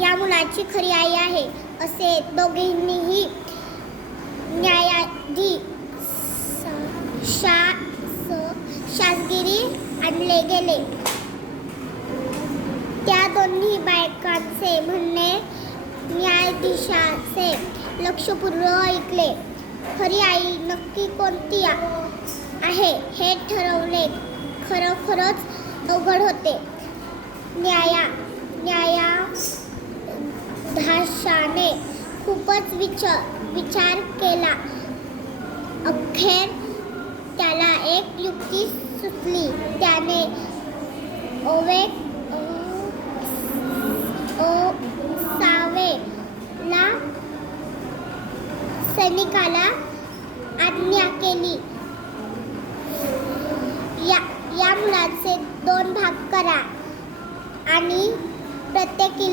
या मुलाची खरी आई आहे असे दोघींनीही शासगिरी आणले गेले. त्या दोन्ही बायकांचे म्हणणे न्यायाधीशाचे लक्षपूर्वक ऐकले. खरी आई नक्की कोणती आहे हे ठरवणे खरोखरच अवघड होते. न्यायाधीशाने खूपच विचार केला. अखेर त्याला एक युक्ती सुचली. त्याने ओसावेला सैनिकाला आज्ञा केली, या मुलाचे 2 भाग करा आणि प्रत्येकीला